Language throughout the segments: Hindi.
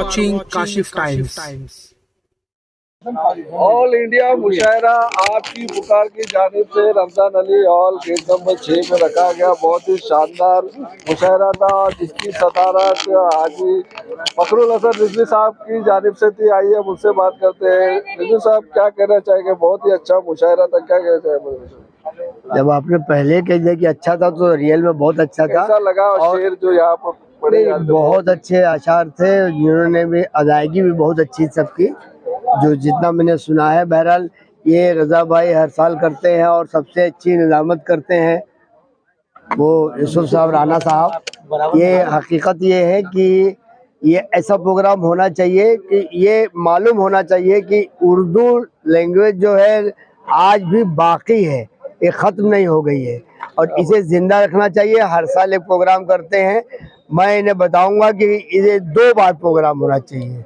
watching Kashif Times. All India मुशायरा आपकी पुकार की जानिब से Ramzan Ali hall gate number 6 में रखा गया बहुत ही शानदार मुशायरा था, जिसकी सदारत हाजी फखरुल हसन रिजवी साहब की जानिब से थी। आइए मुझसे बात करते हैं। रिजवी साहब क्या कहना चाहेंगे? बहुत ही अच्छा मुशायरा था, क्या कहना चाहेंगे? जब आपने पहले कह दिया कि अच्छा था तो रियल में बहुत अच्छा था। कैसा लगा? और शेर जो यहाँ पर पढ़े बहुत अच्छे अशार थे, जिन्होंने भी अदायगी भी बहुत अच्छी सबकी, जो जितना मैंने सुना है। बहरहाल ये रजा भाई हर साल करते हैं और सबसे अच्छी निजामत करते हैं वो यूसुफ साहब, राना साहब। ये हकीकत ये है कि ये ऐसा प्रोग्राम होना चाहिए कि ये मालूम होना चाहिए कि उर्दू लैंग्वेज जो है आज भी बाकी है, ये ख़त्म नहीं हो गई है और इसे ज़िंदा रखना चाहिए। हर साल एक प्रोग्राम करते हैं। मैं इन्हें बताऊंगा कि इसे 2 बार प्रोग्राम होना चाहिए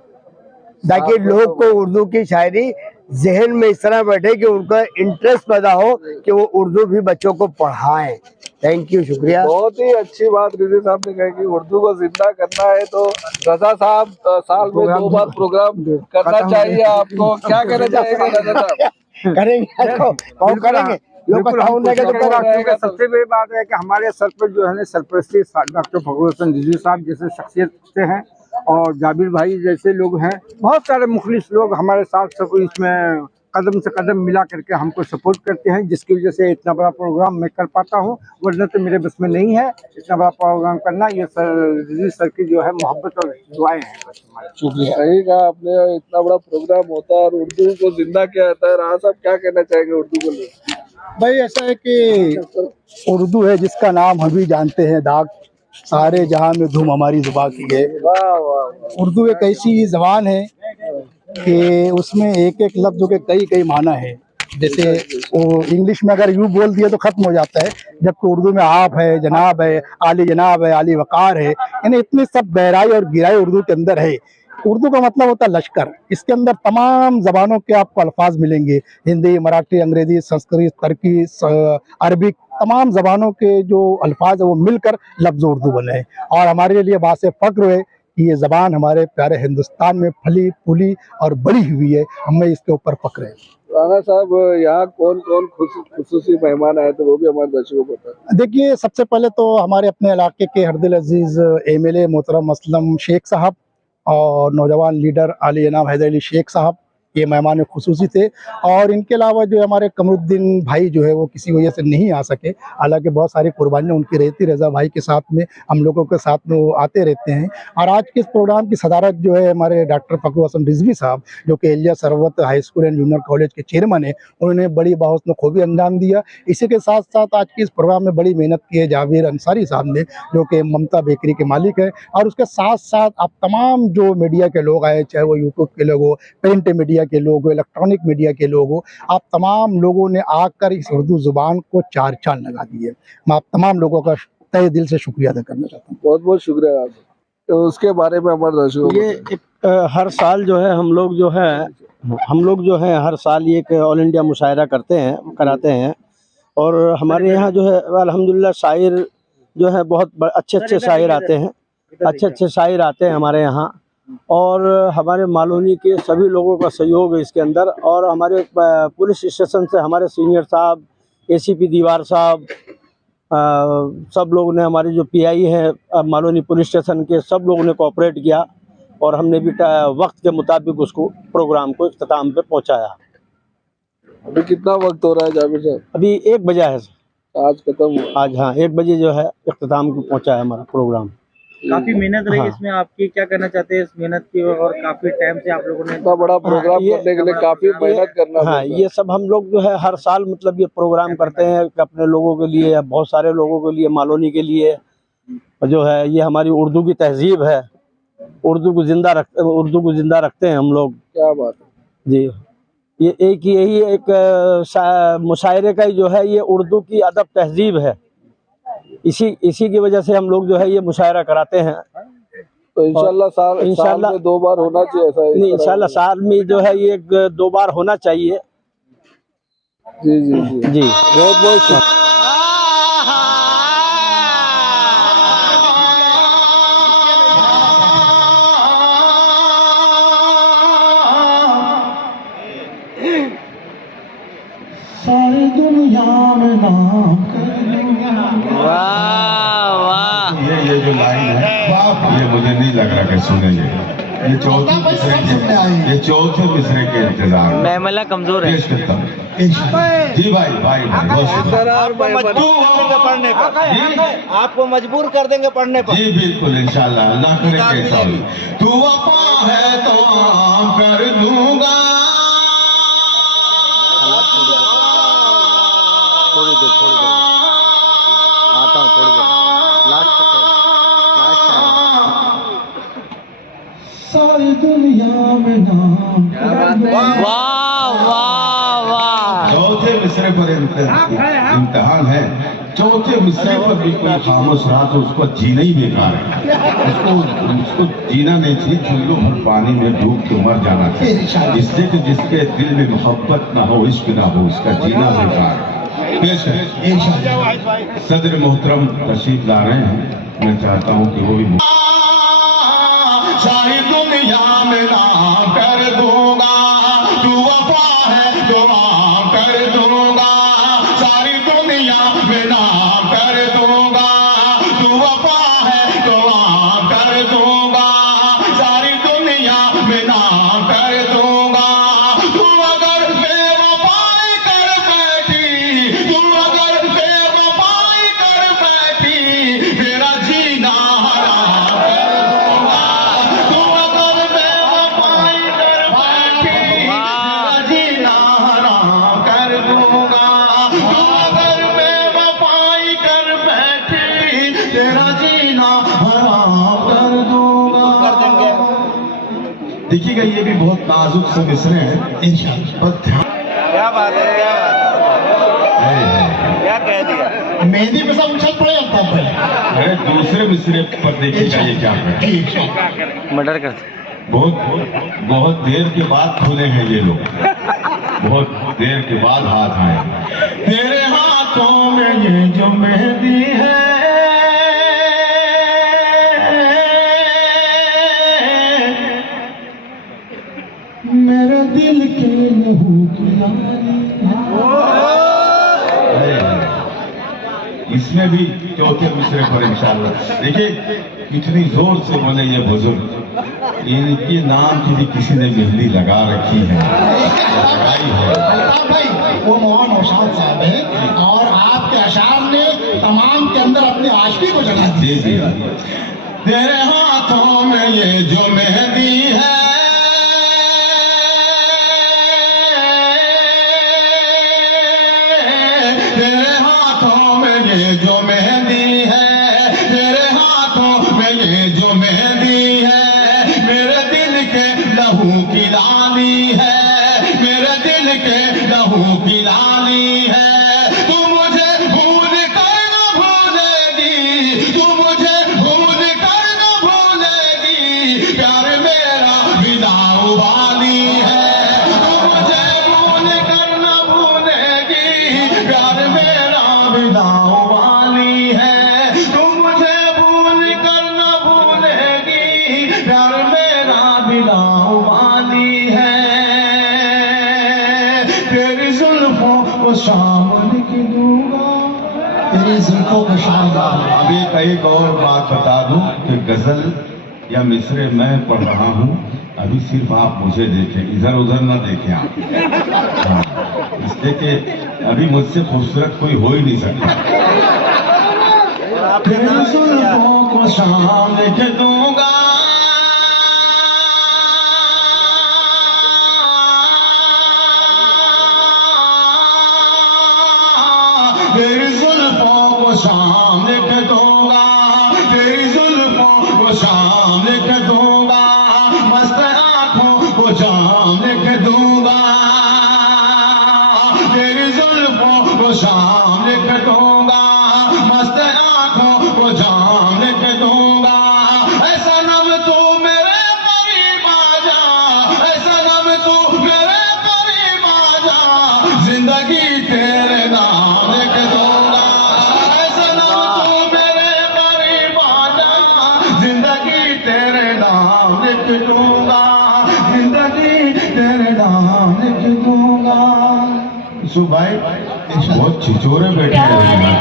ताकि लोग को उर्दू की शायरी जहन में इस तरह बैठे कि उनका इंटरेस्ट पैदा हो कि वो उर्दू भी बच्चों को पढ़ाएं। थैंक यू, शुक्रिया। बहुत ही अच्छी बात रिजवी साहब ने कही कि उर्दू को जिंदा करना है तो रजा साहब साल में 2 बार प्रोग्राम करना चाहिए। आपको क्या कहना चाहेंगे रजा साहब? करेंगे तो करेंगे। सबसे बड़ी बात है कि हमारे सर पर जो है ना सरपरस्ती डॉक्टर फखरुल हसन रिजवी साहब जैसे शख्सियत से हैं और जाबिर भाई जैसे लोग हैं। बहुत सारे मुखलिस लोग हमारे साथ सब इसमें कदम से कदम मिला करके हमको सपोर्ट करते हैं, जिसकी वजह से इतना बड़ा प्रोग्राम मैं कर पाता हूँ, वरना तो मेरे बस में नहीं है इतना बड़ा प्रोग्राम करना। ये सर रिजवी सर की जो है मोहब्बत और दुआएं हैं। शुक्रिया। सही कहा आपने, इतना बड़ा प्रोग्राम होता है और उर्दू को जिंदा किया जाता है। राणा साहब क्या कहना चाहेंगे उर्दू को लेकर? भाई ऐसा है कि उर्दू है जिसका नाम हम भी जानते हैं, दाग सारे जहां में धूम हमारी जुबान की है। वाह वाह। उर्दू एक ऐसी जबान है कि उसमें एक एक लफ्ज़ के कई माना है। जैसे वो इंग्लिश में अगर यूँ बोल दिया तो ख़त्म हो जाता है, जबकि उर्दू में आप है, जनाब है, आली जनाब है, आली वक़ार है, यानी इतनी सब गहराई और गिराई उर्दू के अंदर है। उर्दू का मतलब होता है लश्कर। इसके अंदर तमाम ज़बानों के आपको अल्फाज मिलेंगे, हिंदी, मराठी, अंग्रेज़ी, संस्कृत, तुर्की, अरबिक, तमाम ज़बानों के जो अल्फाज है वो मिलकर लफ्ज़ उर्दू बने हैं। और हमारे लिए बात फ़ख्र है कि ये ज़बान हमारे प्यारे हिंदुस्तान में फली फूली और बड़ी हुई है, हमें इसके ऊपर फ़ख्र है। राणा साहब यहाँ कौन कौन खुसूसी मेहमान आए थे वो भी हमारे दर्शकों को बताएं। देखिए, सबसे पहले तो हमारे अपने इलाके के हरदिल अजीज़ MLA मोहतरम असलम शेख साहब और नौजवान लीडर आली जनाब हैदर अली शेख साहब, ये मेहमान खुसूसी थे। और इनके अलावा जो हमारे कमरुद्दीन भाई जो है वो किसी वजह से नहीं आ सके, हालांकि बहुत सारी कुर्बानियाँ उनकी रहती। रज़ा भाई के साथ में हम लोगों के साथ में वो आते रहते हैं। और आज के इस प्रोग्राम की सदारत जो है हमारे डॉक्टर फखरुल हसन रिजवी साहब, जो कि Aliya Sarwat high school and junior college के चेयरमैन है, उन्होंने बड़ी बाहुस्न खूबी अंजाम दिया। इसी के साथ साथ आज के इस प्रोग्राम में बड़ी मेहनत की है जावेद अंसारी साहब ने, जो कि ममता बेकरी के मालिक है। और उसके साथ साथ आप तमाम जो मीडिया के लोग आए, चाहे वो यूट्यूब के लोग हो, प्रिंट मीडिया के लोग हो, इलेक्ट्रॉनिक मीडिया के लोग हो, आप तमाम लोगों ने आकर इस उर्दू जुबान को 4 चांद लगा दिए। मैं आप तमाम लोगों का तहे दिल से शुक्रिया अदा करना चाहता हूँ। बहुत बहुत शुक्रिया आप। तो उसके बारे में हमारे दर्शकों को ये एक हर साल जो है हम लोग जो है हर साल ये एक ऑल इंडिया मुशायरा कराते हैं। और हमारे यहाँ जो है अल्हम्दुलिल्लाह शायर जो है बहुत अच्छे शायर आते हैं, अच्छे शायर आते हैं हमारे यहाँ। और हमारे मालूनी के सभी लोगों का सहयोग है इसके अंदर। और हमारे पुलिस स्टेशन से हमारे सीनियर साहब, ACP दीवार साहब, सब लोगों ने, हमारे जो PI है मालूनी पुलिस स्टेशन के, सब लोगों ने कोऑपरेट किया और हमने भी वक्त के मुताबिक उसको प्रोग्राम को इख्तिताम पे पहुंचाया। अभी कितना वक्त हो रहा है जाबिर साहब? अभी 1 बजा है आज खत्म हुआ। आज, हाँ 1 बजे जो है इख्तिताम को पहुंचा है हमारा प्रोग्राम। काफी मेहनत रही इसमें आपकी, क्या कहना चाहते हैं इस मेहनत की? और काफी टाइम से आप लोगों ने इतना बड़ा प्रोग्राम करने के लिए काफी मेहनत करना पड़ता है। ये सब हम लोग जो है हर साल मतलब ये प्रोग्राम करते हैं अपने लोगों के लिए, बहुत सारे लोगों के लिए, मालूनी के लिए जो है। ये हमारी उर्दू की तहजीब है, उर्दू को जिंदा रखते हैं हम लोग। क्या बात है जी। ये यही एक मुशायरे का ही जो है ये उर्दू की अदब तहजीब है। इसी की वजह से हम लोग जो है ये मुशायरा कराते हैं। तो इंशाल्लाह साल में 2 बार होना चाहिए ऐसा? नहीं, इंशाल्लाह साल में जो है ये 2 बार होना चाहिए। जी जी जी जी, बहुत बहुत नाम कर दूंगा। वाह वाह। ये जो लाइन है ये मुझे नहीं लग रहा कि सुनेंगे। ये चौथे मिसरे के इंतजार में मैं मला कमजोर है। पेश करता हूँ। जी भाई भाई बहुत शुक्रिया। आपको मजबूर कर देंगे पढ़ने पर। जी बिल्कुल इंशाल्लाह, अल्लाह करे कि ऐसा हो। तू वफा है तो आम कर दूंगा। थोड़ी देर आता हूँ, थोड़ी देर लास्ट सारी दुनिया में नाम कर दूंगा। वाह वाह वाह। चौथे मिसरे पर इम्तिहान है। चौथे मिसरे पर भी कोई खामोश रहा तो उसको जीना ही बेकार है। उसको जीना नहीं चाहिए, चुल्लू भर पानी में डूब के मर जाना चाहिए। जिससे कि जिसके दिल में मोहब्बत ना हो, इश्क ना हो, उसका जीना बेकार है। पेश है सदर मोहतरम तशरीफ ला रहे हैं। मैं चाहता हूँ कि वो भी सारी दुनिया में नाम कर दूंगा। तू वफा है तो नाम कर दूंगा। सारी दुनिया में नाम कर दूंगा। तू वफा है तो नाम कर दूंगा। सारी दुनिया में नाम कर दूंगा। तू अगर बेवफाई कर बैठी, तू अगर बेवफाई कर बैठी, तेरा जीना हराम कर दूंगा। तू अगर बेवफाई कर बैठी, तेरा जीना हराम कर दूंगा। तू अगर बेवफाई कर बैठी, तेरा जीना हराम कर दूंगा। देखिएगा ये भी बहुत नाजुक से मिसरे हैं इंशाअल्लाह। पर ध्यान क्या बात है, क्या कह दिया। मेहंदी पे सब उछल पड़े लगता है। अरे दूसरे मिसरे पर देखिएगा ये क्या है। मर्डर कर बहुत देर के बाद खुले हैं ये लोग। बहुत देर के बाद हाथ आए। तेरे हाथों में ये जो मेहंदी है, मेरे दिल के लहू की लाली है। इसमें भी चौथे मिसरे पर इंशाअल्लाह। देखिए कितनी जोर से बोले ये बुजुर्ग। इनके नाम की भी किसी ने मेहंदी लगा रखी है, लगाई है। अल्ताफ भाई वो मोहन नौशाद साहब है और आपके अशार ने तमाम के अंदर अपनी आशिकी को जगा दी। जी तेरे हाथों में ये जो मेहंदी है, तेरे हाथों में ये जो मेहंदी है, तेरे हाथों में ये जो मेहंदी है, मेरे दिल के लहू की लाली है, मेरे दिल के लहू की लाली है। तू मुझे भूल कर न भूलेगी, तू मुझे भूल कर न भूलेगी, प्यार मेरा विदाऊ वाली है। तू मुझे भूल कर न भूलेगी, प्यार मेरा विदाऊ वाली है। तू मुझे भूल कर न भूलेगी, प्यार मेरा विदाऊ वाली है। तेरी जुल्फों को शाम लिख दूंगा, तेरी जुल्फों को शाम। अभी एक और बात बता दूं कि गजल या मिसरे मैं पढ़ रहा हूं, अभी सिर्फ आप मुझे देखें, इधर उधर ना देखें आप। हाँ, इसलिए कि अभी मुझसे खूबसूरत कोई हो ही नहीं सकता। तेरी जुल्फों को शाम लिख दूंगा, तेरी जुल्फों को शाम लिख दूंगा, तेरी जुल्फों को शाम लिख दूंगा, मस्त आंखों को जाम लिख दूंगा, तेरी जुल्फों को शाम लिख दूंगा, मस्त आंखों को जाम लिख दूंगा। ऐसा नम तू मेरे करीब आ जा, ऐसा नम तू मेरे करीब आ जा, जिंदगी तेरे नाम लिख दूंगा। ऐसा नम तू मेरे करीब आ जा, जिंदगी तेरे नाम लिख दूंगा, जिंदगी तेरे नाम लिख दूंगा। सुभाई बहुत छिछोरे बैठे हैं।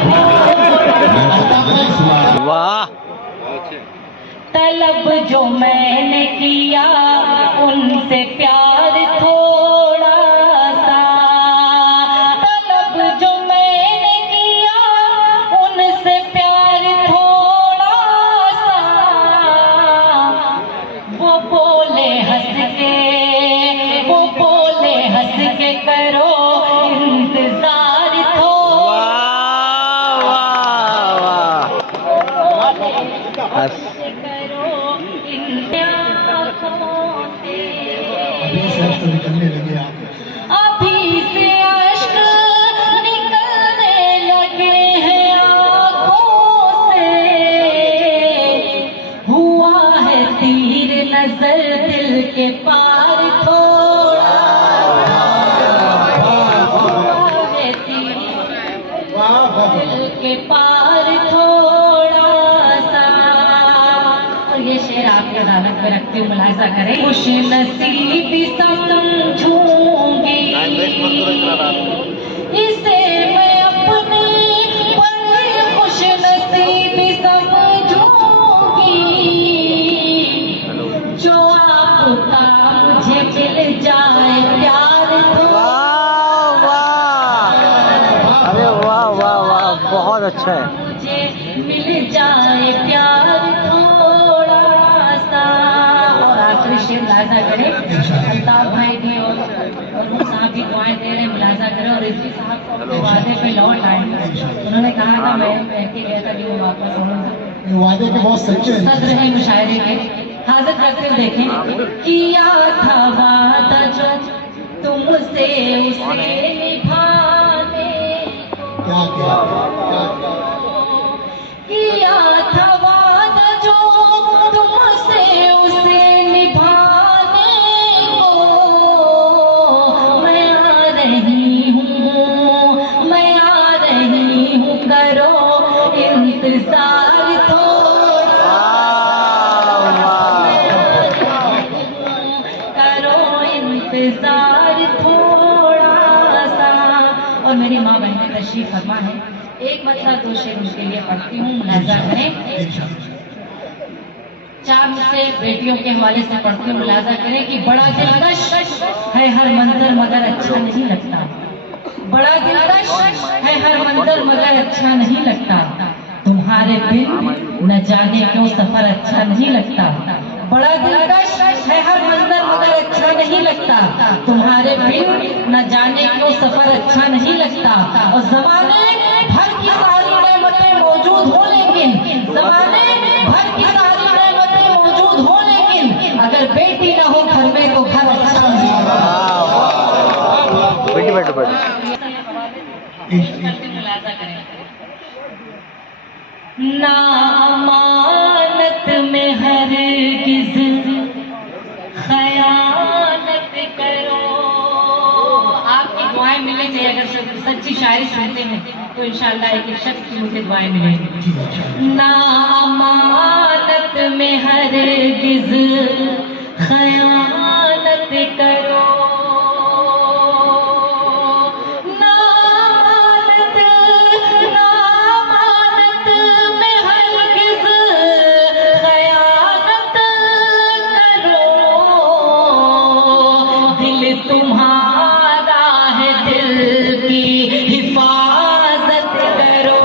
वाह तलब जो मैंने किया उनसे प्यार थोड़ा सा, तलब जो मैंने किया उनसे प्यार थोड़ा सा, वो बोले हंस के करो इंतजार थोड़ा। अभी से अश्क निकलने लगे हैं आँखों से, हुआ है तीर नजर दिल के पार थोड़ा, हुआ है तीर दिल के पार थोड़ा सा। और ये शेर आपकी अदालत में रखते हुए मुलाहिजा करें। खुश नसीबी समझूंगी इसे मैं अपनी बड़ी खुश नसीबी समझूंगी, जो आपका मुझे मिल जाए प्यार थोड़ा। अरे वाह वाह वाह बहुत अच्छा है। मुझे मिल जाए प्यार थोड़ा सा। और आखिरी शेर मुलाहिजा करें, अल्ताफ भाई भी और अरुण साहब भी दुआएं दे रहे हैं, मुलाहिजा करें। और रिजवी साहब को अपने वादे पे लौट आए, उन्होंने कहा था मैं कह के गया था कि वो वापस आऊंगा, वादे के बहुत सच्चे हैं। सदर है मुशायरे के। हाजिर करते हुए देखें, किया था वादा जो तुमसे उसे निभाने, किया था वादा जो तुमसे उसे निभाने को, मैं आ रही हूँ, मैं आ रही हूँ, करो इंतजार थोड़ा, करो इंतजार थोड़ा सा। और मेरी माँ बहन तशरीफ फरमा है, एक मतलब दो शेर उनके लिए पढ़ती हूँ, मुलाहिजा करें। चार मुझसे बेटियों के हवाले से पढ़ती हूँ, मुलाहिजा करें कि बड़ा दिलकश है हर मंजर मगर अच्छा नहीं लगता, बड़ा दिलकश है हर मंजर मगर अच्छा नहीं लगता, तुम्हारे बिन न जाने क्यों सफर अच्छा नहीं लगता, बड़ा दिलकश है हर मंजर मगर अच्छा नहीं लगता, तुम्हारे बिन न जाने क्यों सफर अच्छा नहीं लगता। और जमाने भर की सारी नेमतें मौजूद हो लेकिन, जमाने भर की सारी नेमतें मौजूद हो लेकिन, अगर बेटी ना हो घर में तो घर अच्छा नहीं होगा। बैठो ना अमानत में हरगिज़ खयानत करो। आपकी दुआएं मिलेंगी अगर सच्ची शायरी सुनते हैं तो इंशाअल्लाह एक शख्स की मुझे दुआएं मिलेंगी। ना अमानत में हरगिज़ खयानत करो, तुम्हारा है दिल की हिफाजत करो,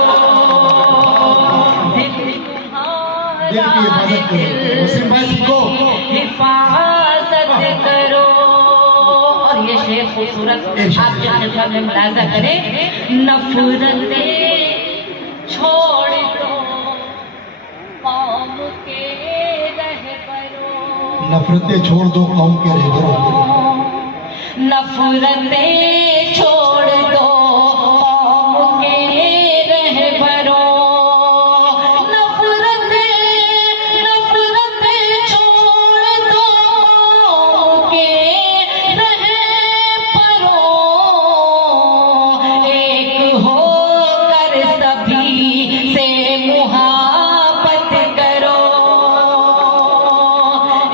दिल तुम्हारा है दिल की हिफाजत करो। और ये शेर खूबसूरत आप जब में मुलाहिजा करें, नफरतें छोड़ दो कौम के रहबरों, नफरतें छोड़ दो कौम के रहबरों, नफरतें छोड़ दो कौम के रहबरों, नफरतें छोड़ दो कौम के रहबरों, एक होकर सभी से मुहाबत करो,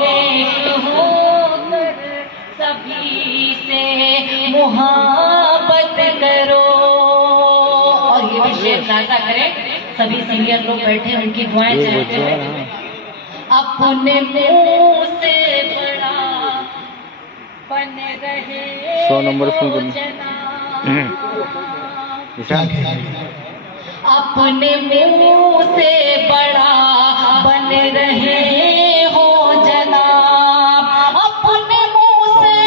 एक होकर सभी से मुहाबत शेर अंदाजा करें, सभी सीनियर लोग बैठे उनकी दुआएं चाहते हैं। अपने मुंह से बड़ा बन रहे 100 नंबर फोन हो करना। जनाब, अपने मुंह से बड़ा बन रहे हो जनाब, अपने मुंह से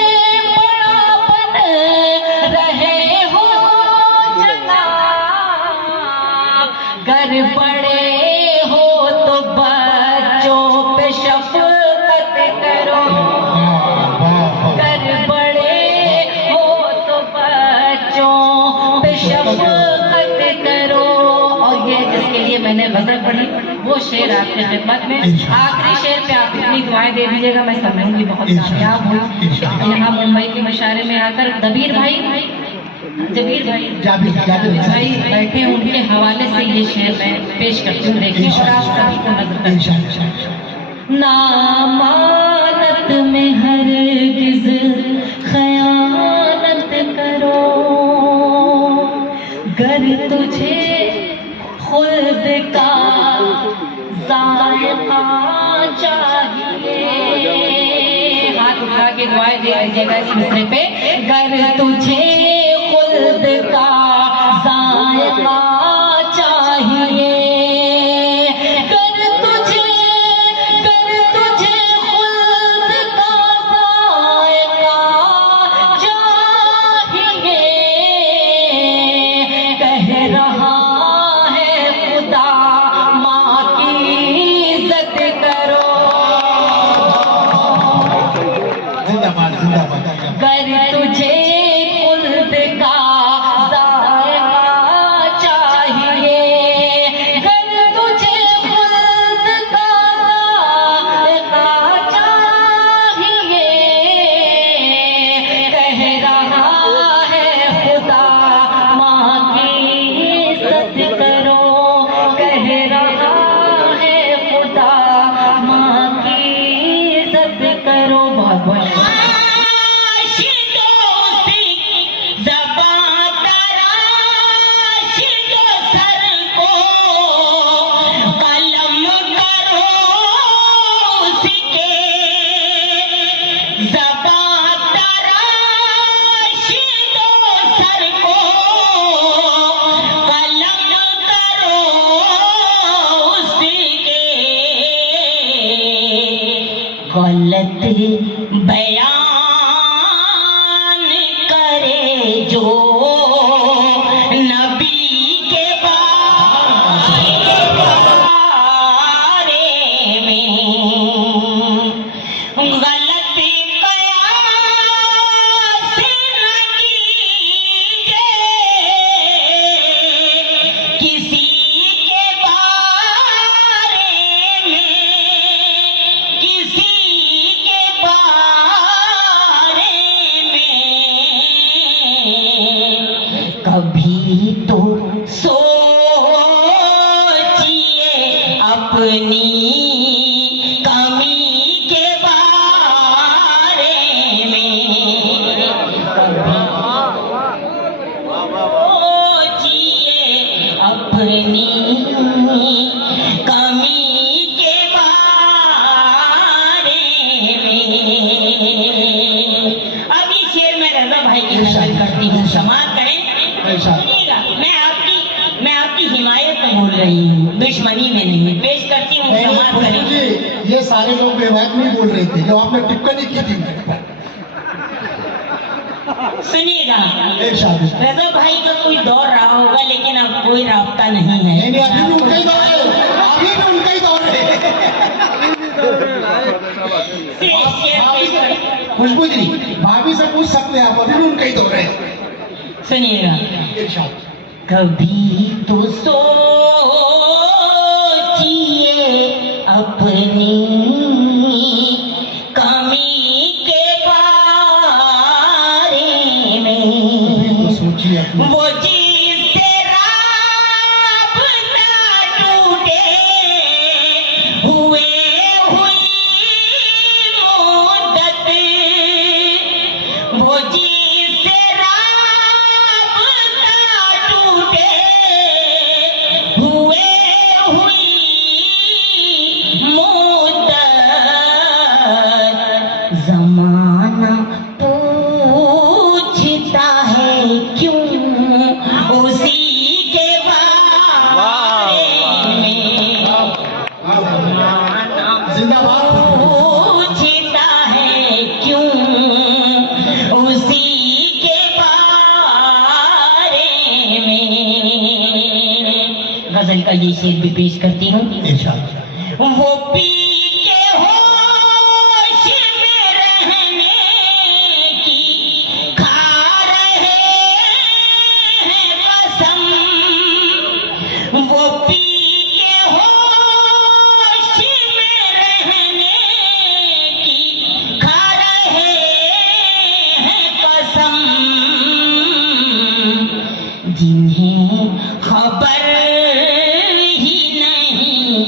बड़ा बन रहे हो जनाब, गर बड़े हो तो बच्चों पे शफकत करो, गर बड़े हो तो बच्चों पे शफकत करो। और ये जिसके लिए मैंने गजल पढ़ी वो शेर आपकी खिदमत में, आखिरी शेर पे आप इतनी दुआएं दे दीजिएगा, मैं समझूंगी बहुत कामयाब हूँ। यहाँ मुंबई के मशारे में आकर जबीर भाई बैठे, उनके हवाले से ये शेर मैं पेश करती हूँ, देखिए और आप सभी को नजर करें। नामानत में हरगिज़ खयानत करो, गर तुझे खुद का जायका चाहिए, हाथ उठा के दुआएं दे दीजिएगा इस मिसरे पे। गर तुझे खुद का जायका चाहिए, गर तुझे खुद का जायका चाहिए, कह रहा है खुदा माँ की इज्जत करो, गर तुझे खुद का जायका चाहिए, गर तुझे खुद का जायका चाहिए, कह रहा है खुदा माँ की इज्जत करो, कह रहा है खुदा माँ की इज्जत करो। बहुत बहुत गलत बयान करे जो नबी के बारे में, गलत कयास न कीजिए किसी के बारे में, किसी के बारे में, कभी तो सोचिए अपनी कमी के बारे में, सोचिए अपनी कमी के बारे में। अब इस शेर में रजा भाई की नकल करती हूँ, क्षमा करें। सुनिएगा, मैं आपकी हिमायत में बोल रही हूँ, दुश्मनी में नहीं, पेश करती हूँ, क्षमा करें। ये सारे लोग बेवाक नहीं बोल रहे थे, जो आपने टिप्पणी की थी मेरे पर। सुनिएगा, रजा भाई का कोई दौर रहा होगा लेकिन अब कोई रास्ता नहीं है। नहीं, अभी भी उनका ही दौर है, अभी भी उनका ही दौर है। खुशबू जी, भाभी से पूछ सकते हैं आप, अभी भी उनका ही दौर है। सुनिएगा, कभी तो सोचिए अपनी कमी के बारे में, वो जिससे राबता टूटे हुए हुई मुद्दत, वो जिससे राबता टूटे गजल का ये शेर भी पेश करती हूँ। इरशाद। वो पी के होश में रहने की खा रहे हैं कसम, वो पी के होश में रहने की खा रहे हैं कसम, जिन्हें खबर ही नहीं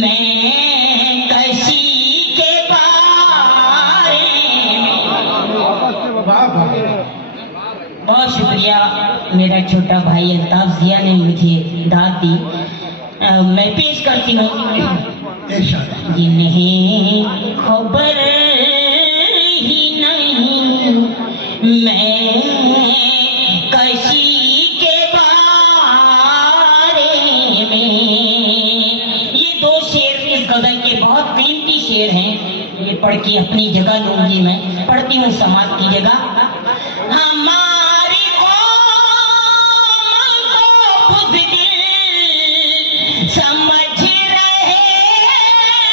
मैं कशी के बारे में। बहुत शुक्रिया, मेरा छोटा भाई अल्ताफ जिया ने मुझे दाद दी। मैं पेश करती हूँ। इरशाद। जिन्हें खबर ही नहीं मैं कशी के बारे में। ये दो शेर इस गजल के बहुत कीमती शेर हैं। ये पढ़ के अपनी जगह लूंगी मैं, पढ़ती हूँ समाज की जगह। हमारी कौम को बुज़दिल समझ रहे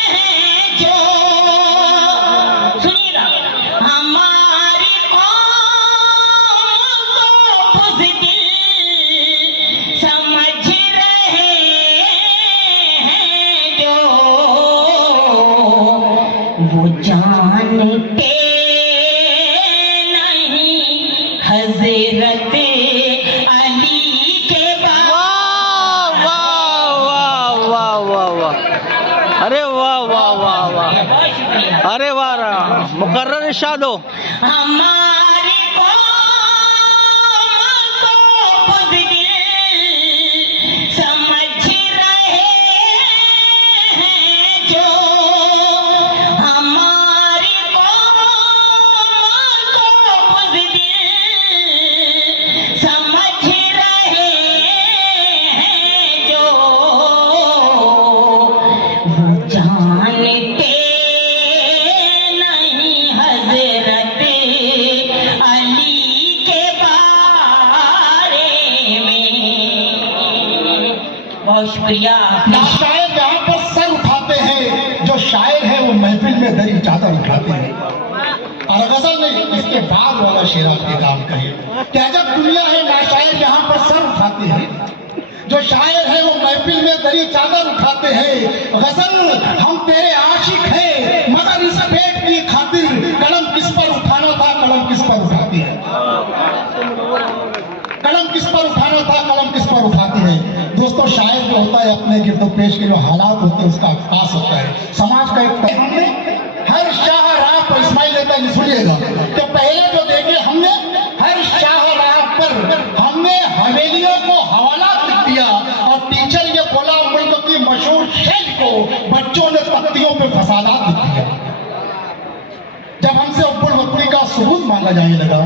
हैं जो, सुनिएगा, हमारी कौम को बुज़दिल समझ रहे हैं जो, वो जानते नहीं हज़रत अली के बारे। वाह वाह वाह वाह वाह वाह, अरे वाह वाह वाह वाह, बहुत शुक्रिया। अरे वाह, मुकर्रर इरशाद हो। हमारी कौम को बुज़दिल समझ रहे हैं जो, हमारी कौम को बुज़दिल समझ रहे हैं जो, वो जानते नहीं हज़रत अली के बारे में। बहुत शुक्रिया। ना शायर जहाँ पर सर उठाते हैं, जो शायर है वो महफिल में दरी चादर उठाते हैं। और गजल में इसके बाद वाला शेर आपके काम का है कि अजब दुनिया है, ना शायर जहाँ पर सर उठाते हैं, जो शायर है वो महफिल में दरी चादर उठाते हैं। गजल हम तेरे आशिक हैं, मगर इस पेट की खातिर कलम किस पर उठाना था, कलम किस पर उठाती है, कलम किस पर उठाना था, कलम किस पर उठाती है। दोस्तों, शायर जो होता है अपने गिरदो पेश के जो हालात होते हैं उसका अक्सास होता है, समाज का एक हमने हर शाहराह पर इस्माइल लेता है, सुनिएगा, तो पहले जो देखे हमने हर शाहराह पर हमने हवेलियों को हवाला लिख दिया और टीचर ये बोला मुल्क की मशहूर शेर को बच्चों ने तख्तियों पे फसादात लिख दिया। जब हमसे उब्बुल वतनी का सबूत मांगा जाने लगा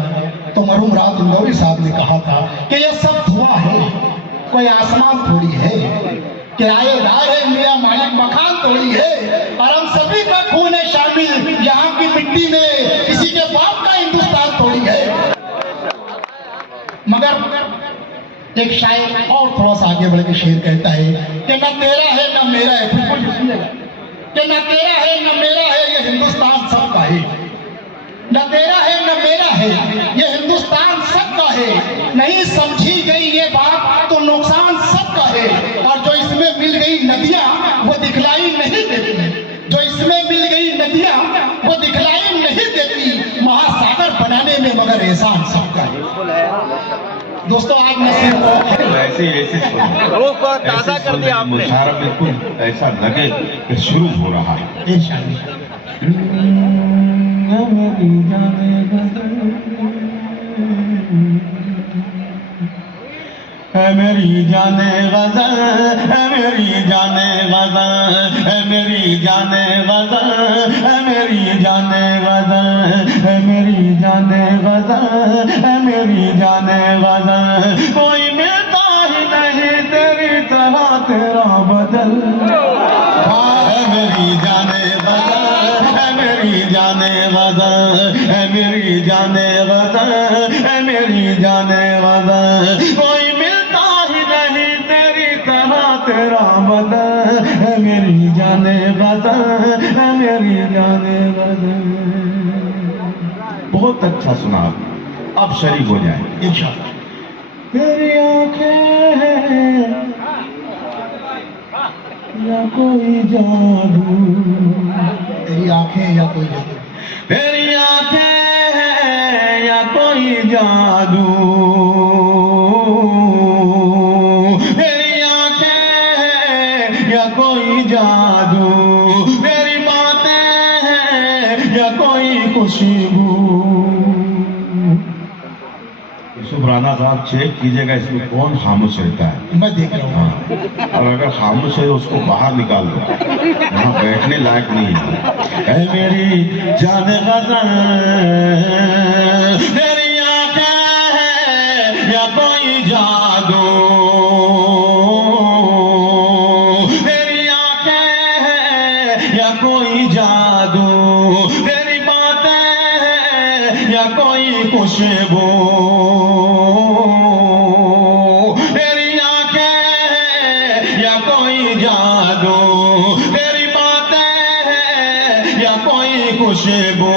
तो मरूम रात इंदौरी साहब ने कहा था कि ये सब धुआं है, कोई आसमान थोड़ी है, कि आए राय मियां मालिक मकान थोड़ी है, और हम सभी का खून है शामिल यहाँ की मिट्टी में, किसी के बाप का हिंदुस्तान थोड़ी है। मगर एक शायर और थोड़ा सा आगे बढ़ के शेर कहता है कि न तेरा है न मेरा है, बिल्कुल सुनिएगा, कि न तेरा है न मेरा है, ये हिंदुस्तान सबका है, न तेरा है न मेरा है, ये हिंदुस्तान सबका है। नहीं समझी गई ये बात तो नुकसान सबका है, और जो इसमें मिल गई नदियां वो दिखलाई नहीं देती, जो इसमें मिल गई नदियां वो दिखलाई नहीं देती, महासागर बनाने में मगर एहसान सबका है। दोस्तों, आज नसीब को ऐसे रूह को ताज़ा कर दिया आपने। मुशायरा बिल्कुल ऐसा लगे कि शुरू हो रहा है। मेरी जाने गज़ल, मेरी जाने गज़ल, मेरी जाने गज़ल, मेरी जाने गज़ल, मेरी जाने गज़ल, मेरी जाने गज़ल, कोई मिलता ही नहीं तेरी तरह तेरा बदल। मेरी जाने गज़ल, मेरी जाने गज़ल, मेरी जाने गज़ल, मेरी जाने गज़ल, कोई तेरा बदन है मेरी जाने वतन है मेरी जाने वतन। बहुत अच्छा सुना, अब शरीक हो जाए इंशाअल्लाह। तेरी आंखें हैं या कोई जादू, तेरी आंखें या कोई जादू, तेरी आंखें हैं या कोई जादू, तेरी आंखें हैं या कोई जादू, तेरी बातें हैं या कोई खुशबू। सुबराना साहब चेक कीजिएगा इसमें कौन खामोश रहता है। मैं देख रहा हूँ। और अगर खामोश है तो उसको बाहर निकाल दो, वहाँ बैठने लायक नहीं है। ऐ मेरी जाने गज़ल, तेरी आंखें हैं या कोई जादू, तेरी आंखें हैं या कोई जादू, तेरी बातें हैं या कोई खुशबू, खुशबू।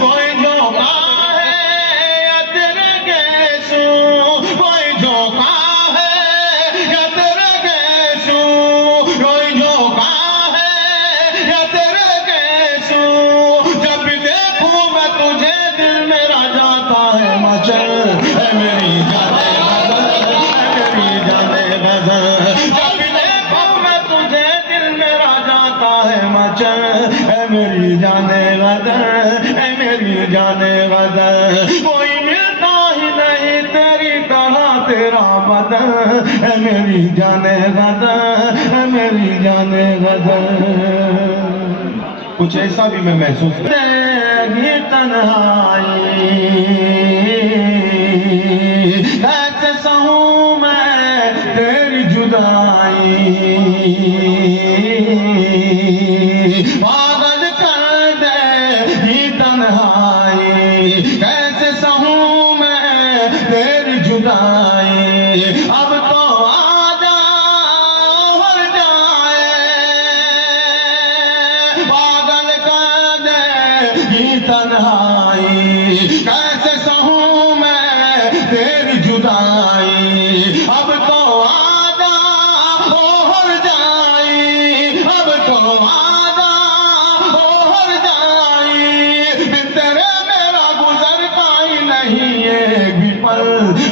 कोई झोंका है या तेरे गैसू, कोई झोंका है या तेरे गैसू, कोई झोंका है या तेरे गैसू। जब भी देखूं मैं तुझे दिल मेरा जाता है मचल, है मेरी जाने गज़ल, है मेरी जाने गज़ल। जब भी देखूं मैं तुझे दिल मेरा जाता है मचल, है मेरी जाने गज़ल, है मेरी जाने गज़ल। कोई मिलता ही नहीं तेरी तरह तेरा बदन, है मेरी जाने गज़ल, है मेरी जाने गज़ल। कुछ ऐसा भी मैं महसूस करेगी तन्हाई, कैसे सहूं मैं तेरी जुदाई, पागल कर दे ये तन्हाई, कैसे सहूं मैं तेरी जुदाई। अब तो आजा हर जाए, पागल कर दे ये तन्हाई, कैसे सहूं मैं तेरी जुदाई। अब तो आजा हर जाए, अब तो आजा हर जाए। बिन तेरे मेरा गुजरता ही नहीं एक भी पल,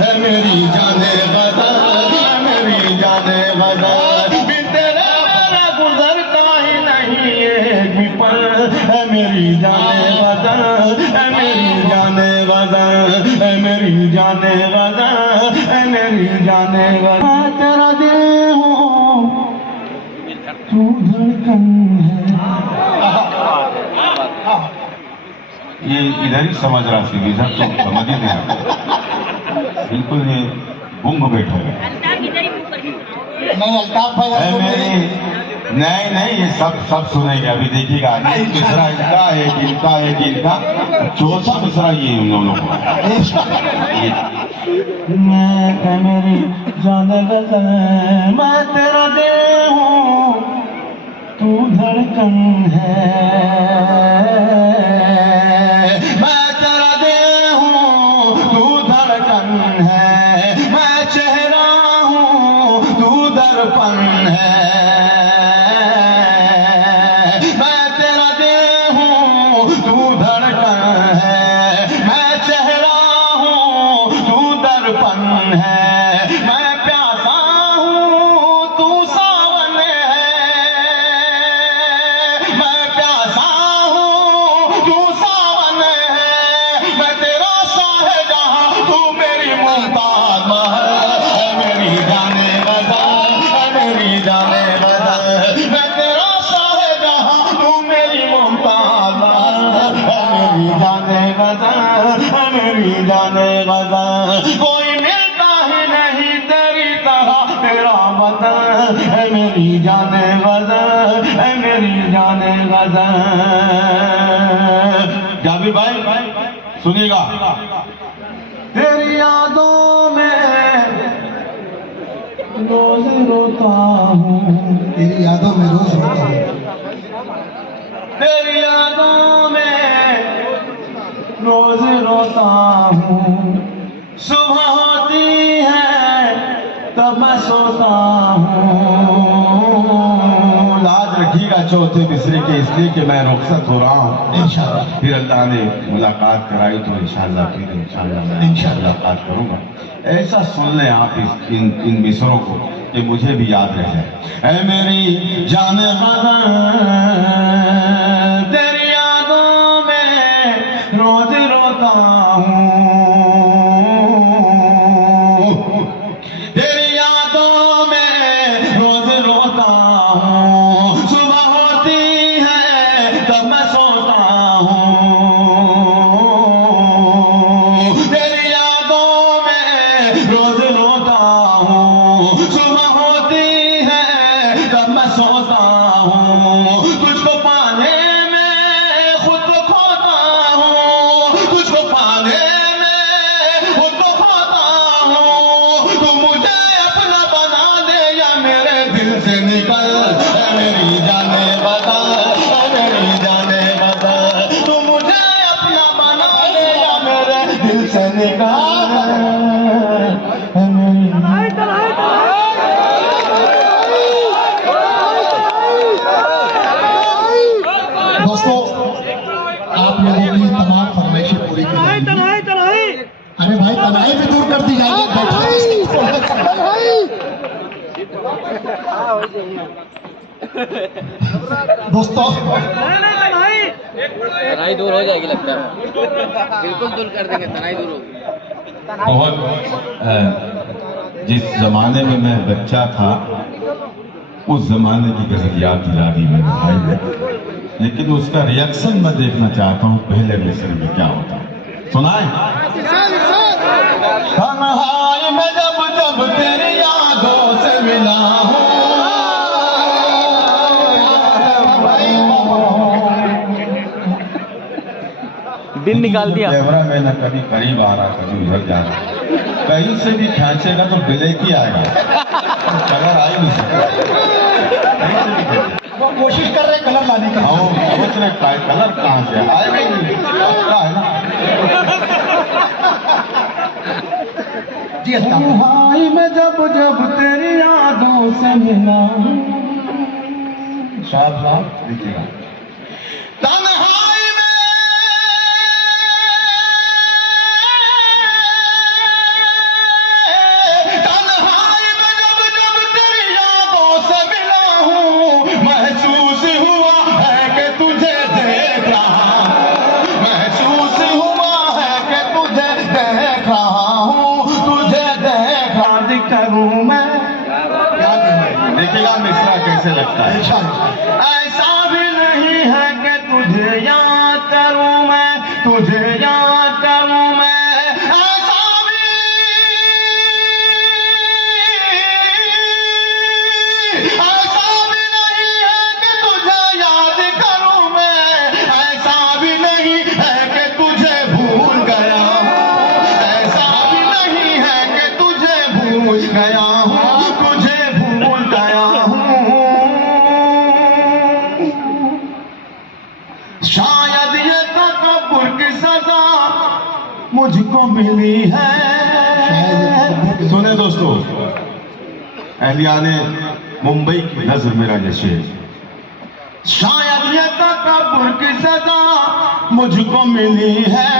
है मेरी जाने गज़ल, है मेरी जाने गज़ल। बिन तेरे मेरा गुजरता ही नहीं एक भी पल, है मेरी जाने गज़ल, है मेरी जाने गज़ल, है मेरी जाने गज़ल, है मेरी जाने गज़ल। मैं तेरा दिल हूँ तू धड़कन है। ये इधर ही समझ रहा थी, इधर तो समझ ही नहीं आता, बिल्कुल ये गुंग बैठा है। नहीं अल्ताफ भाई है मेरी, नहीं ये सब सुनेंगे अभी, देखिएगा आगे। तीसरा इनका एक इनका एक इनका, चौथा दूसरा ये उन दोनों को। मैं मेरी जाने गज़ल, मैं तेरा दिल हूँ तू धड़कन है, मैं तेरा दिल हूँ तू धड़कन है, मैं चेहरा हूँ तू दर्पण है। मैं तेरा दिल हूँ तू धड़कन है, मैं चेहरा हूँ तू दर्पण है। मैं प्यासा हूँ तू सावन है, मैं प्यासा हूँ तू सावन है। मैं तेरा शाहजहां तू मेरी मुमताज महल, है मेरी जाने गज़ल, है मेरी जाने गज़ल। मैं तेरा शाहजहां तू मेरी मुमताज महल, है मेरी जाने गज़ल, है मेरी जाने गज़ल। कोई मिलता ही नहीं तेरी तरह तेरा वतन, है मेरी जाने गज़ल, है मेरी जाने गज़ल। जाबिर भाई सुनिएगा। तेरी यादों में रोज रोता हूँ, तेरी यादों में रोज रोता हूँ, तेरी यादों में रोज रोता हूँ। सुबह होती है तब मैं सोता हूँ। लाज रखिएगा चौथे मिसरे के, इसलिए कि मैं रुखसत हो रहा हूँ इंशाल्लाह। फिर अल्लाह ने मुलाकात कराई तो इंशाल्लाह फिर इंशाल्लाह मैं मुलाकात करूंगा। ऐसा सुन लें आप इन मिसरों को कि मुझे भी याद रहे। ऐ मेरी जाने बदन, तेरी यादों में रोज रोता हूँ, तेरी यादों में रोज रोता हूँ। सुबह होती है तब मैं सोता हूँ, तेरी यादों में रोज रोता हूँ। सुबह होती है तब मैं सोता हूँ। तुझको पाने में खुद को खोता हूँ, तुझको पाने में खुद को खोता हूँ। तू मुझे अपना बना दे या मेरे दिल से निकल, मेरी जाने बता, मेरी जाने बता। तू मुझे अपना बना दे या मेरे दिल से निकल। दोस्तों आप लोगों की तमाम फरमाइशें पूरी की जाएंगी। अरे भाई तनाई भी दूर कर दी जाएगी, दोस्तों तनाई दूर हो जाएगी लगता है, बिल्कुल दूर कर देंगे, तनाई दूर होगी। बहुत जिस जमाने में मैं बच्चा था उस जमाने की गजल याद दिला दी मेरे भाई ने, लेकिन उसका रिएक्शन मैं देखना चाहता हूँ पहले मिस्र में क्या होता है। सुनाए। तन्हाई में जब जब तेरी यादों से मिला हूँ, दिन निकाल दिया। कैमरा में न कभी करीब आ रहा कभी उधर जा रहा, कहीं से भी खींचेगा तो ब्लैक ही आएगा, कलर आ ही नहीं सकता। वो कोशिश कर रहे कलर लाने की। सोच रहे कलर कहाँ से आएगा ही नहीं, है ना। जी तन्हाई में जब जब तेरी यादों से मिला, साफ साफ लिखिएगा। तन्हाई में जब जब तेरी यादों से मिला हूँ, महसूस हुआ है कि तुझे देख रहा हूँ, महसूस हुआ है कि तुझे देख रहा हूँ, तुझे देख रहा करूँ मैं। देखिएगा मिश्रा कैसे लगता है। ऐसा भी नहीं है कि तुझे याद करूँ मैं, तुझे याद करूँ मैं। ऐसा भी नहीं है कि तुझे याद करूँ मैं, ऐसा भी नहीं है कि तुझे भूल गया हूँ, ऐसा भी नहीं है कि तुझे भूल गया हूँ, तुझे भूल गया हूँ। शायद ये तकब्बुर की सजा मुझको मिली है। सुने दोस्तों, अहलियाने मुंबई की नजर मेरा ये शेर, शायद ये तकब्बुर की सजा मुझको मिली है।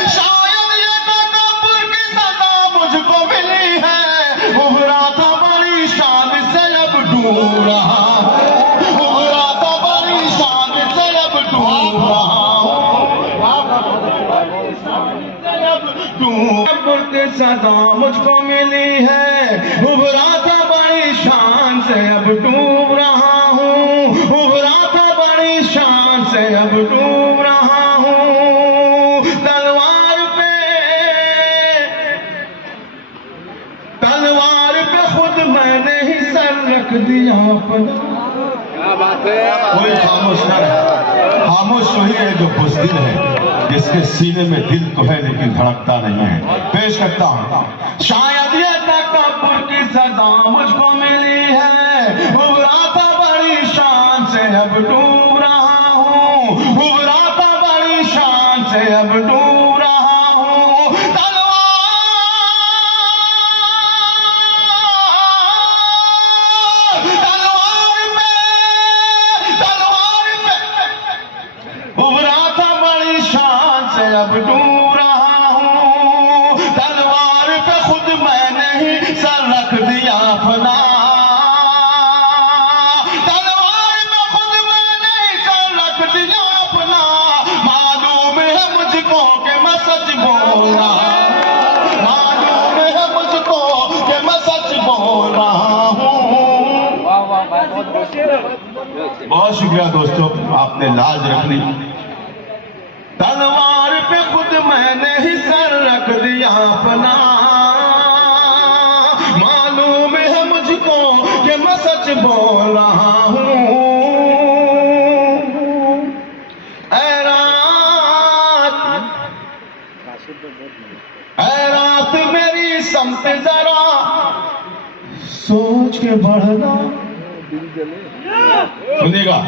शायद ये तकब्बुर की सजा मुझको मिली है। उभरा था बड़ी शान से अब डूब रहा हूँ, उभरा था बड़ी शान से अब डूब रहा हूँ, तकब्बुर की सजा मुझको मिली है। उभरा था बड़ी शान से अब डूब रहा हूँ, उभरा था बड़ी शान से अब डूब रहा हूँ। तलवार पे खुद मैंने ही सर रख दिया अपना। क्या बात है। कोई खामोश न रहे, दिल है जिसके सीने में दिल तो है लेकिन धड़कता नहीं है। पेश करता हूँ। शायद ये तकब्बुर की सजा मुझको मिली है, उभरा था बड़ी शान से अब डूब रहा हूँ, उभरा था बड़ी शान से अब डूब रहा हूँ। उभरा था बड़ी शान से अब डूब रहा हूँ, तलवार पे खुद मैंने ही सर रख दिया अपना, तलवार पे खुद मैंने ही सर रख दिया अपना। मालूम है मुझको कि मैं सच बोल रहा हूँ, मालूम है मुझको कि मैं सच बोल रहा हूँ। बहुत शुक्रिया दोस्तों, आपने लाज रखनी। तलवार पे खुद मैंने ही सर रख दिया अपना, मालूम है मुझको कि मैं सच बोल रहा हूँ। ऐ रात मेरी समत जरा सोच के बढ़ना, सुनिएगा।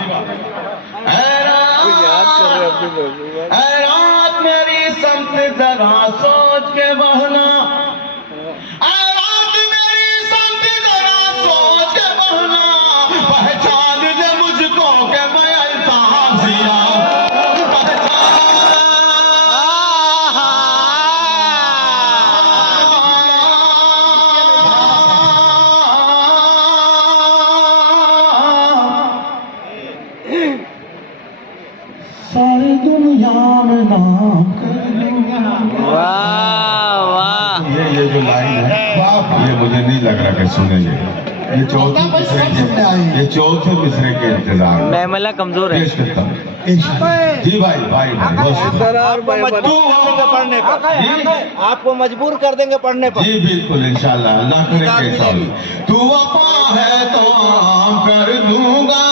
ऐ रात मेरी समत जरा सोच के बहना, ऐ रात मेरी समत जरा सोच के बहना, पहचान दे मुझको कि मैं अल्ताफ जिया, सारी दुनिया में नाम कर दूंगा। वाह वाह, ये जो लाइन है ये मुझे नहीं लग रहा कि सुनेंगे। ये चौथे मिसरे के इंतजार में मैमला कमजोर है। पेश करता हूँ। जी भाई भाई बहुत शुक्रिया। आपको मजबूर कर देंगे पढ़ने पर। जी बिल्कुल इंशाल्लाह, अल्लाह करे कि ऐसा हो। तू वफा है तो आम कर दूंगा,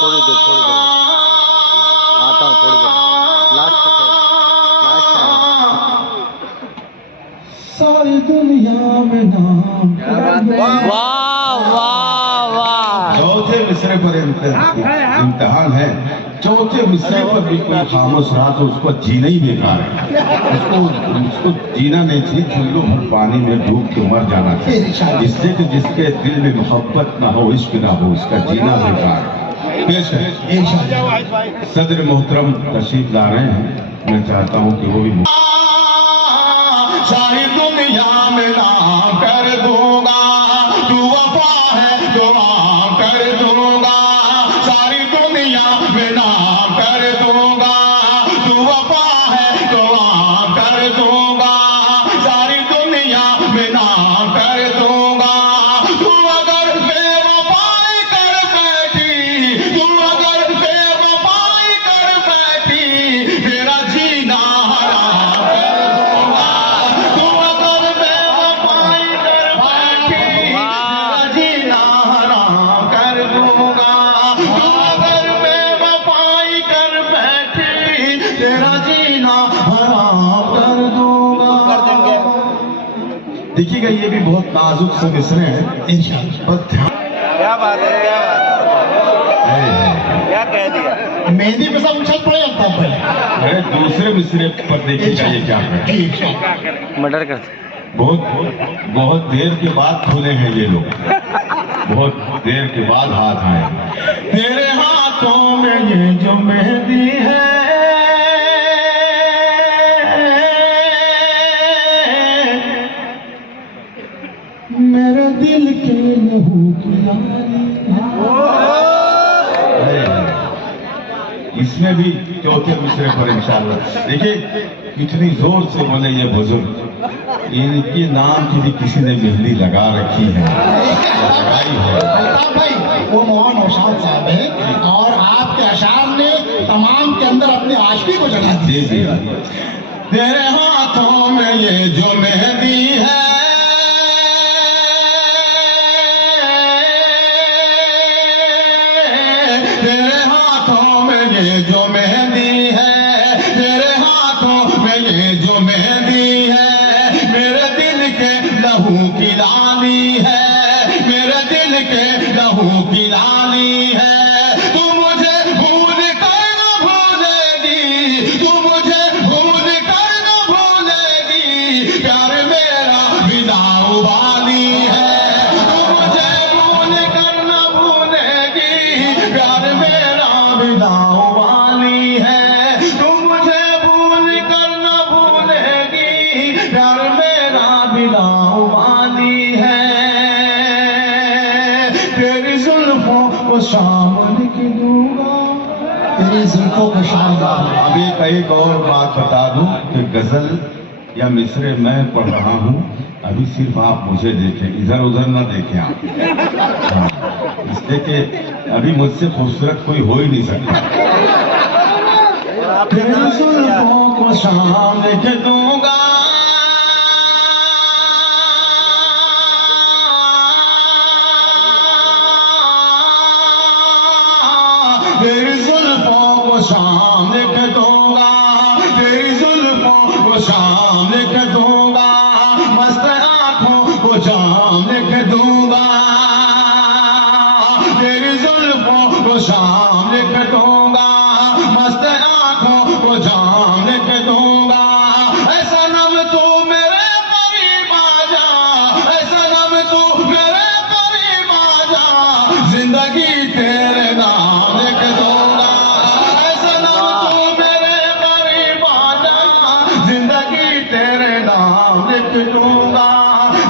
थोड़ी देर आता हूँ, थोड़ी देर लास्ट सारी दुनिया में नाम। वाह वाह वाह। चौथे मिसरे पर इम्तिहान है। चौथे मिसरे पर भी कोई खामोश रहा तो उसको जीना ही बेकार है, उसको जीना नहीं चाहिए, चुल्लू भर पानी में डूब के मर जाना चाहिए। जिससे कि जिसके दिल में मोहब्बत ना हो, इश्क ना हो, उसका जीना बेकार है। सदर मोहतरम तशरीफ ला रहे हैं, मैं चाहता हूँ कि वो भी सारी दुनिया में नाम कर दूंगा, तू वफा है तो आम कर दूंगा, सारी दुनिया में नाम कर दूंगा, तू वफा है तो आम कर दूंगा, सारी दुनिया में नाम कर दूंगा। तू अगर बेवफाई कर बैठी, तू अगर बेवफाई कर बैठी, तेरा जीना हराम कर दूंगा। तू अगर बेवफाई कर बैठी, तेरा जीना हराम कर दूंगा। तू अगर बेवफाई कर बैठी, तेरा जीना हराम कर दूंगा। देखिएगा ये भी बहुत नाजुक से मिसरे हैं इंशाअल्लाह, पर ध्यान। क्या बात है, क्या कह दिया। मेहंदी पे सब उछल पड़े अब तक पहले। अरे दूसरे मिसरे पर देखिएगा ये क्या है। मर्डर कर बहुत देर के बाद खुले हैं ये लोग, बहुत देर के बाद हाथ आए। तेरे हाथों में ये जो मेहंदी है, मेरे दिल के लहू की लाली है। इसमें भी चौथे मिसरे पर इंशाअल्लाह। देखिए कितनी जोर से बोले ये बुजुर्ग, इनके नाम की भी किसी ने मेहंदी लगा रखी है, लगाई है। अल्ताफ भाई वो मोहन नौशाद साहब है और आपके अशार ने तमाम के अंदर अपनी आशिकी को जगा दी। जी जी। तेरे हाथों में ये जो मेहंदी है, मेरा भी दाव वाली है, तू मुझे भूल कर न भूलेगी, प्यार मेरा भी दाव वाली है। तेरी जुल्फों को शाम लिख दूंगा, तेरी जुल्फों को शाम। अभी एक और बात बता दूं कि गजल या मिसरे मैं पढ़ रहा हूं, अभी सिर्फ आप मुझे देखें, इधर उधर ना देखें आप। हाँ, इसलिए कि अभी मुझसे खूबसूरत कोई हो ही नहीं सकता। तेरी जुल्फों को शाम लिख दूंगा, तेरी जुल्फों को शाम लिख दूंगा, तेरी जुल्फों को शाम लिख दूंगा, मस्त आंखों को जाम लिख दूंगा, तेरी जुल्फों को शाम लिख दूंगा, मस्त आंखों को जाम लिख दूंगा। ऐसा नम तू मेरे करीब आ जा, ऐसा नम तू मेरे करीब आ जा, जिंदगी तेरे नाम लिख दूंगा, ऐसा नम तू मेरे करीब आ जा, जिंदगी तेरे नाम लिख दूंगा,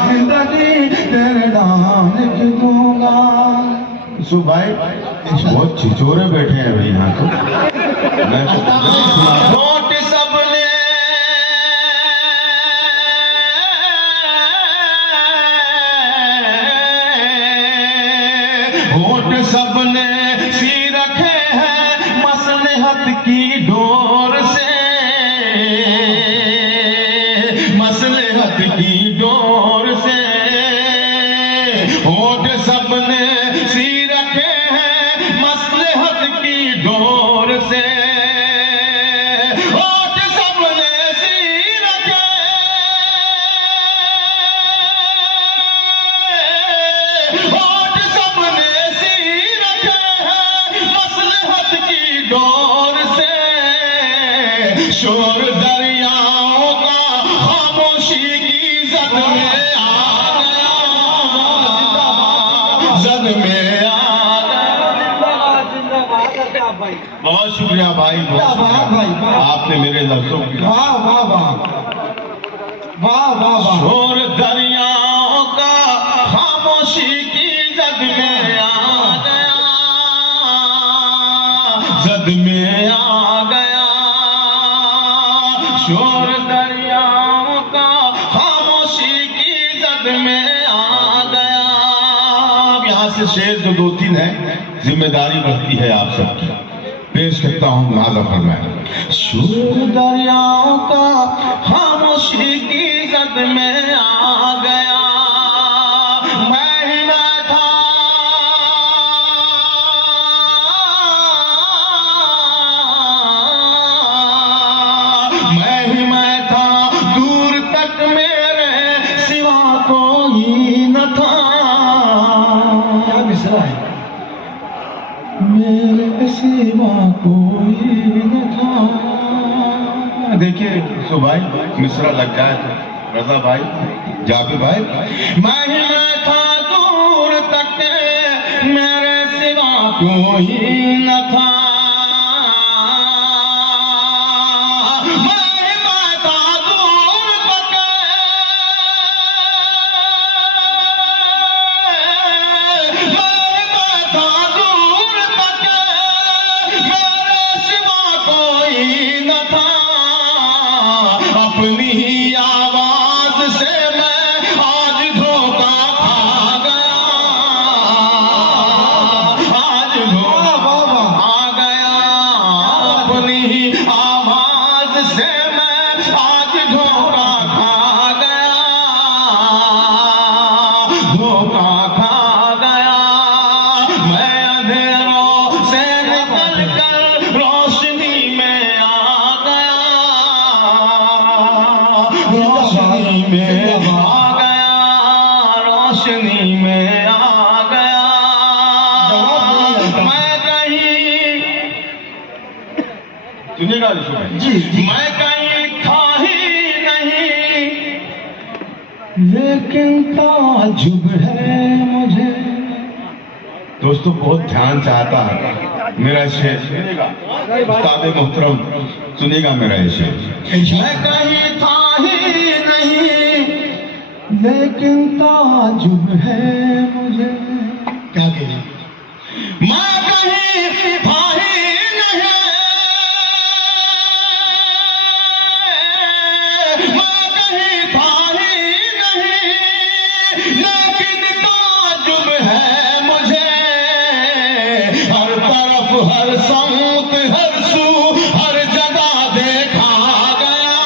जिंदगी तेरे नाम लिख दूंगा। यीशु भाई बहुत छिचोरे बैठे हैं भाई यहाँ तो, मैं होठ सबने होठ सबने सी रखे हैं मसलहत की डोर से, मसलहत की डोर से, होठ सबने सी रखे हैं मसलहत की डोर से, होठ सबने सी रखे, होठ सबने सी रखे हैं मसलहत की डोर से। शोर दरियाओं का खामोशी की जद में आ गया, जद में आ गया। बहुत शुक्रिया भाई, बहुत शुक्रिया, आपने मेरे लफ्जों की वाह वाह वाह वाह वाह वाह। शोर दरियाओं का खामोशी की जद में आ गया, जद में आ गया, शोर दरियाओं का खामोशी की जद में आ गया। अब यहाँ से शेर जो दो तीन है, जिम्मेदारी बनती है आप सबकी, पेश करता हूँ नाज़ा फरमाए। शोर दरियाओं का खामोशी की जद में आ गया, मैं ही मैं था, मैं ही मैं था, दूर तक मेरे सिवा कोई न था। क्या मिसरा है? मेरे सिवा कोई न था। देखिए तो भाई मिसरा लग जाए तो रजा भाई, जाबे भाई, मैं ही मैं था, दूर तक मेरे सिवा कोई न था, मैं ही मैं था, दूर तक मैं ही मैं था, दूर तक मेरे सिवा कोई न था। अपनी ही आवाज से मैं आज धोखा खा गया, आज धोखा खा गया, अपनी ही आवाज से मैं आज धोखा खा गया, धोखा खा गया। मैं अंधेरों से निकल कर रोशनी में आ गया, रोशनी में आ गया, रोशनी में आ गया। मैं कहीं, सुनिएगा जी, मैं कहीं था ही नहीं, लेकिन ताजुब है मुझे। दोस्तों बहुत ध्यान चाहता है, मेरा शेर सुनेगा, उस्ताद मोहतरम सुनेगा मेरा ये शेर। मैं कहीं था ही नहीं लेकिन ताजुब है मुझे। क्या कहें? मैं कहीं था ही नहीं, मैं कहीं था ही नहीं लेकिन ताजुब है मुझे। हर तरफ हर संत हर सू हर जगह देखा गया,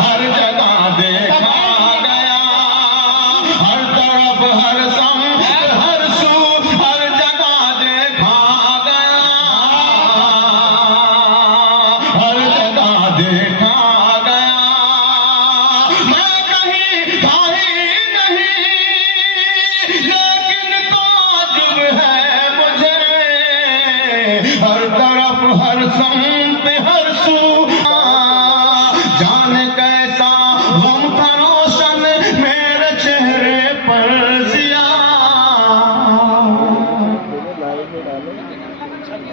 हर जगह देखा गया, हर तरफ हर संत हर सू हर जगह देखा गया, हर जगह देखा गया। मैं कहीं था ही नहीं लेकिन ताजुब है मुझे। हर तरफ हर संत हर सू जाने कैसा गम था रोशन मेरे चेहरे पर जिया,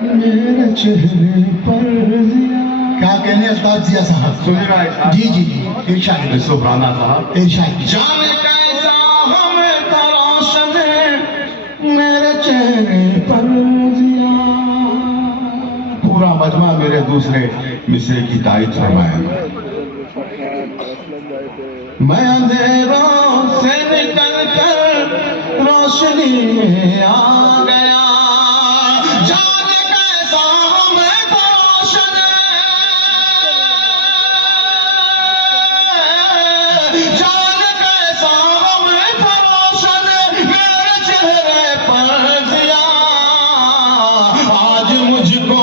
मेरे चेहरे पर जिया। क्या कहने उस्ताद जिया साहब? सुनेगा जी जी जी, इरशाद सुबहाना साहब। इरशाद। जाने कैसा हमें था रोशन मेरे चेहरे पर जिया। पूरा मजमा मेरे दूसरे मिसरे की तारीफ फरमाया। मैं अंधेरों से निकल कर रोशनी में आ गया। जाने कैसा हमें था रोशन, जाने कैसा हमें था रोशन मेरे चेहरे पर जिया। आज मुझको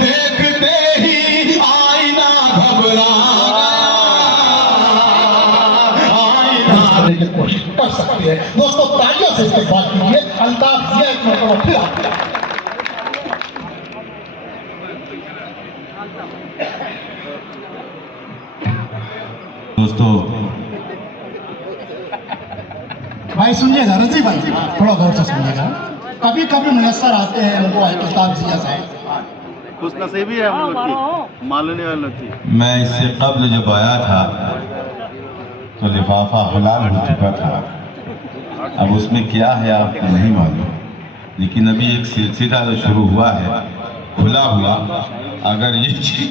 देखते ही आईना घबरा गया, आईना। की कोशिश कर सकते हैं। दोस्तों तालियों से इस्तेमाल कीजिए अल्ताफ जिया एक मरतबा फिर आपका। दोस्तों भाई सुनिएगा, रजी भाई थोड़ा गौर से सुनिएगा। कभी कभी मुयस्सर आते हैं उनको अल्ताफ जिया साहब। खुश नसीबी है हम लोग की, मालूम वालों की। मैं इससे कब्ल जब आया था तो लिफाफा हलाल हो चुका था। अब उसमें क्या है आपको नहीं मालूम, लेकिन अभी एक सिलसिला जो शुरू हुआ है खुला हुआ। अगर ये चीज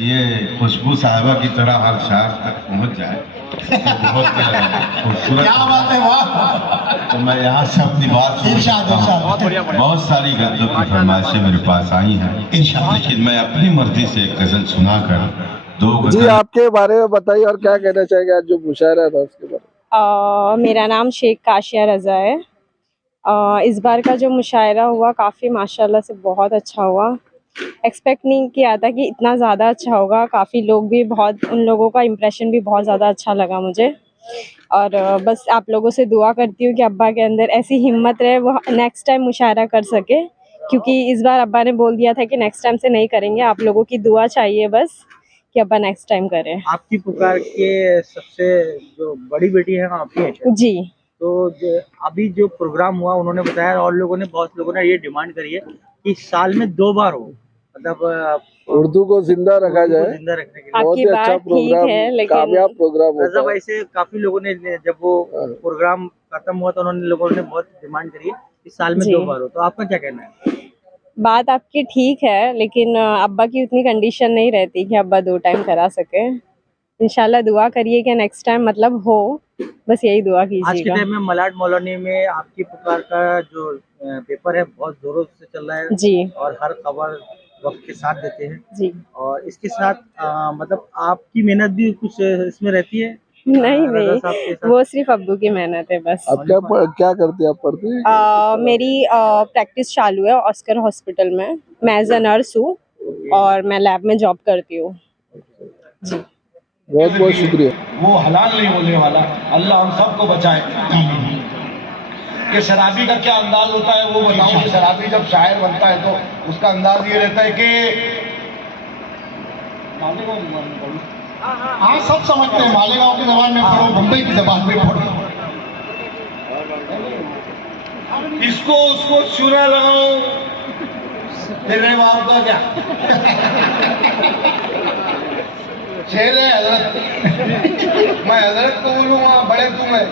ये खुशबू साहिबा की तरह हर शहर तक पहुंच जाए तो बहुत खूबसूरत। क्या बात है, वाह। तो मैं यहाँ से अपनी बात इरशाद, इरशाद। बहुत सारी गजलों की फरमाइशें मेरे पास आई हैं, लेकिन मैं अपनी मर्जी से एक गजल सुनाकर दो जी गजल। आपके बारे में बताइए और क्या कहना चाहेंगे आज जो मुशायरा था उसके बारे में। मेरा नाम शेख काशिया रज़ा है। इस बार का जो मुशायरा हुआ काफ़ी माशाल्लाह से बहुत अच्छा हुआ। एक्सपेक्ट नहीं किया था कि इतना ज़्यादा अच्छा होगा। काफ़ी लोग भी बहुत, उन लोगों का इम्प्रेशन भी बहुत ज़्यादा अच्छा लगा मुझे। और बस आप लोगों से दुआ करती हूँ कि अब्बा के अंदर ऐसी हिम्मत रहे, वो नेक्स्ट टाइम मुशायरा कर सके, क्योंकि इस बार अब्बा ने बोल दिया था कि नेक्स्ट टाइम से नहीं करेंगे। आप लोगों की दुआ चाहिए बस कि अब्बा नेक्स्ट टाइम करें। आपकी पुकार के सबसे जो बड़ी बेटी है आप ही हैं जी। तो अभी जो प्रोग्राम हुआ उन्होंने बताया, और बहुत लोगों ने ये डिमांड करी है कि साल में 2 बार हो, मतलब उर्दू को जिंदा रखा जाए। जिंदा रखने के लिए बहुत ही अच्छा प्रोग्राम, कामयाब प्रोग्राम रज़ा होता भाई से काफी लोगों ने, जब वो प्रोग्राम खत्म हुआ तो उन्होंने लोगों ने बहुत डिमांड करी है कि साल में 2 बार हो। तो आपका क्या कहना है? बात आपकी ठीक है, लेकिन अब्बा की उतनी कंडीशन नहीं रहती कि अब्बा 2 टाइम करा सके। इंशाल्लाह दुआ करिए कि नेक्स्ट टाइम मतलब हो, बस यही दुआ कीजिएगा। आज के टाइम में मलाड मौलानी में आपकी पुकार का जो पेपर है बहुत जोरों से चल रहा है जी, और हर खबर वक्त के साथ देते हैं जी। और इसके साथ मतलब आपकी मेहनत भी कुछ इसमें रहती है? नहीं, वो सिर्फ अब्बू की मेहनत है बस। अब क्या करती है आप? पढ़ती है? मेरी प्रैक्टिस चालू है ऑस्कर हॉस्पिटल में। मैं एज अ नर्स हूँ और मैं लैब में जॉब करती हूँ जी। बहुत बहुत शुक्रिया। वो हलाल नहीं होने वाला, अल्लाह हम सबको बचाए। कि शराबी का क्या अंदाज होता है वो बताऊं कि शराबी जब शायर बनता है तो उसका अंदाज ये रहता है कि हाँ सब समझते हैं, मालेगांव की जबान में पढ़ो, मुंबई की जबान में पढ़ो। इसको उसको चूना लगाऊं, तेरे बाप का क्या? शेर है हजरत, मैं हजरत को बोलूंगा, बड़े तुम है,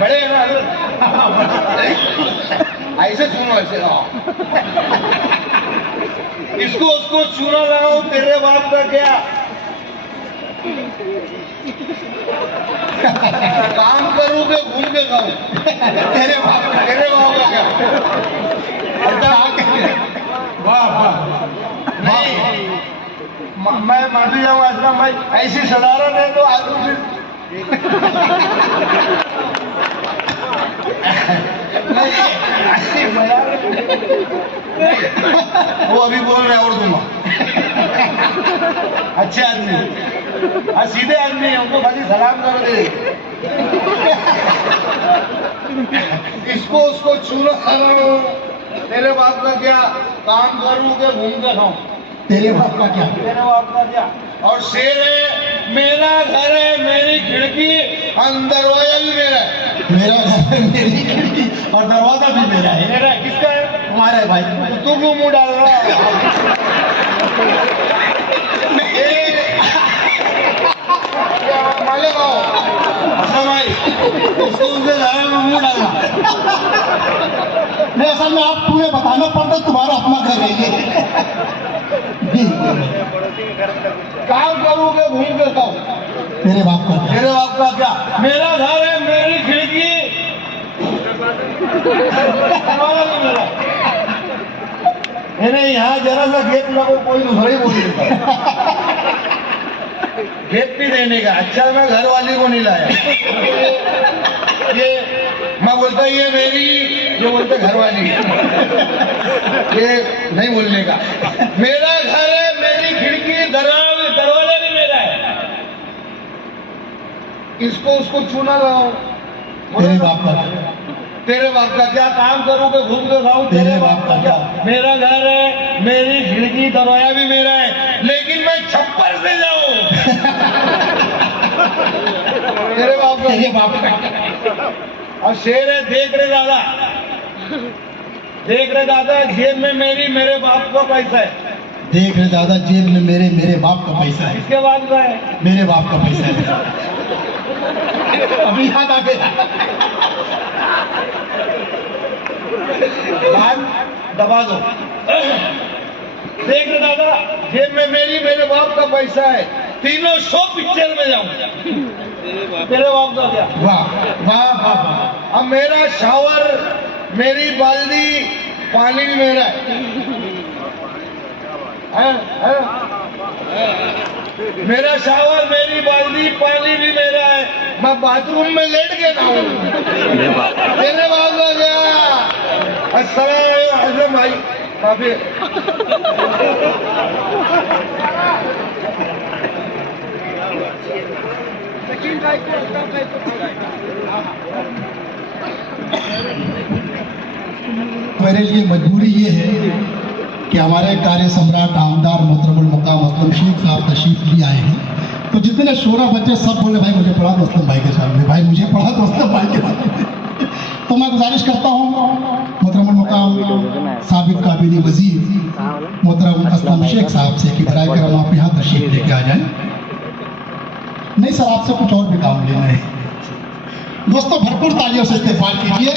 बड़े है ना हजरत, ऐसे सुनो, ऐसे इसको उसको चूना लगाऊं, तेरे बाप का क्या? काम करूं के घूम के खाऊं, तेरे बाप का क्या? वाह वाह, नहीं मैं माफी जाऊंगा असलम भाई, ऐसी सदारत है तो आदमी फिर वो अभी बोल रहे और दूंगा। अच्छे आदमी, सीधे आदमी है, उनको खाली सलाम कर दे। इसको उसको चूना करूं, तेरे बाप का क्या? काम करूं के घूम के खाऊं, तेरे बाप का क्या? तेरे बाप का क्या? और शेर है, मेरा घर है मेरी खिड़की, दरवाजा भी मेरा है। मेरा घर है मेरी खिड़की और दरवाजा भी मेरा है। मेरा किसका है? तुम्हारा है भाई। तू क्यों मुंह डाल रहा है? मालिक आओ, असलम भाई, इसको उसके घर में मुंह डाला। नहीं, असल में आप तुम्हें बताना पड़ता तुम्हारा अपना घर है ये। काम करूंगे घूम के खाऊं, तेरे बाप का? तेरे बाप का क्या? मेरा घर है मेरी खिड़की, नहीं यहाँ जरा सा गेप लगो, कोई दूसरा ही बोल देता। गेप भी देने का। अच्छा, मैं घर वाली को नहीं लाया, ये मैं बोलता ये मेरी, जो बोलते घर वाली, ये नहीं बोलने का। मेरा घर है मेरी खिड़की, दरवाजा भी मेरा है। इसको उसको चूना लगाओ, तेरे बाप का? तेरे बाप का क्या? काम करूं के घूम के खाऊं, तेरे बाप का क्या? मेरा घर है मेरी खिड़की, दरवाजा भी मेरा है, लेकिन मैं छप्पर से जाऊं। तेरे बाप का? तेरे बाप का? और शेर है, देख रहे दादा, देख रहे दादा, जेब में मेरी मेरे बाप का पैसा है। देख रहे दादा, जेब में मेरे बाप का पैसा है। किसके बाप का है? मेरे बाप का पैसा है। अभी याद आ गया। बात दबा दो। देख रहे दादा, जेब में मेरी मेरे बाप का पैसा है, तीनों 100 पिक्चर में जाऊं, तेरे बाप का क्या? वाह वाह वाह। अब मेरा शावर, मेरी बाल्टी, पानी भी मेरा है। मेरा शावर, मेरी बाल्टी, पानी भी मेरा है, मैं बाथरूम में लेट के नहाऊं, तेरे बाप का क्या? अस्सलाम भाई, काफी मेरे लिए मजबूरी ये है कि हमारे कार्य सम्राट आमदार मोहतरमुल मुकाम असलम शेख साहब तशरीफ लिए आए हैं, तो जितने 16 बच्चे सब बोले भाई मुझे पढ़ा दो असलम भाई के सामने, भाई मुझे पढ़ा दो असलम भाई के सामने। तो मैं गुजारिश करता हूँ मोहतरमुल मुकाम साबिक काबिनी वजीर मोहतरम असलम शेख साहब से कि बराए करम आप यहाँ तशरीफ लेके आ जाएं। नहीं सर, आपसे कुछ और भी काम लेना है। दोस्तों, भरपूर तालियों से इस्तेमाल कीजिए।